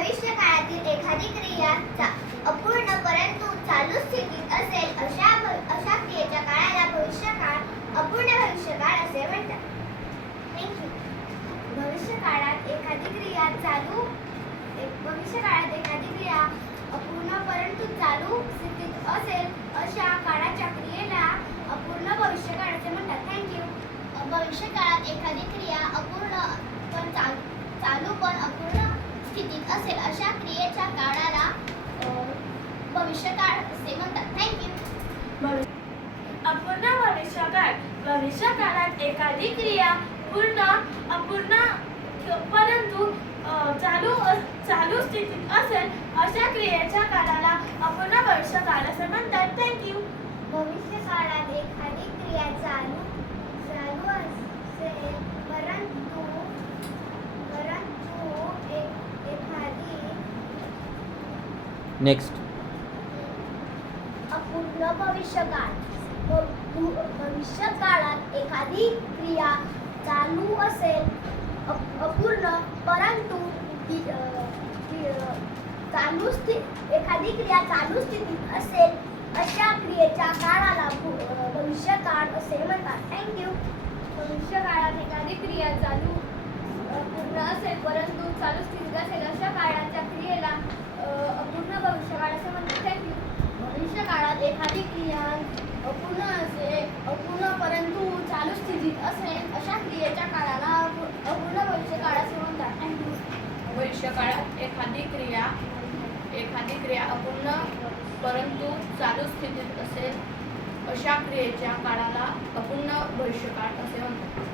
भविष्य काळातील एखादी क्रिया अपूर्ण परंतु चालू स्थितीत असेल अशा क्रियेच्या काळाला भविष्यकाळ अपूर्ण भविष्यकाळ असे म्हणतात. थँक्यू. भविष्यकाळात एखादी क्रिया अपूर्ण परंतु चालू स्थितीत असेल अशा काळाच्या क्रियेला अपूर्ण भविष्यकाळ असे म्हणतात. थँक्यू. भविष्यकाळात एखादी क्रिया अपूर्ण पण चालू पण अपूर्ण स्थितीत असेल अशा क्रियेच्या काळाला भविष्यकाळ असे म्हणतात. थँक्यू. अपूर्ण भविष्यकाळ. भविष्यकाळात एखादी क्रिया पूर्ण अपूर्ण परंतु चालू स्थितीत असेल अशा क्रियेच्या काळाला अपूर्ण भविष्यकाळ असे म्हणतात. थँक्यू. भविष्यकाळात एखादी क्रिया चालू असेल परंतु एखादी नेक्स्ट अपूर्ण भविष्यकाळ. भविष्यकाळात एखादी क्रिया चालू असेल अपूर्ण परंतु एखादी क्रिया चालू स्थितीत असेल अशा क्रियेच्या काळाला भविष्यकाळ असे म्हणतात. थँक्यू. भविष्यकाळात एखादी क्रिया चालू अपूर्ण असेल परंतु चालू स्थितीत असेल अशा काळाच्या क्रियेला अपूर्ण भविष्यकाळ असे म्हणतात. थँक्यू. भविष्यकाळात एखादी क्रिया अपूर्ण परंतु चालू स्थितीत असेल अशा क्रियेच्या काळाला अपूर्ण भविष्यकाळ असे म्हणतात. थँक्यू. भविष्यकाळात एखादी क्रिया अपूर्ण परंतु चालू स्थितीत असेल अशा क्रियेच्या काळाला अपूर्ण भविष्यकाळ असे म्हणतात.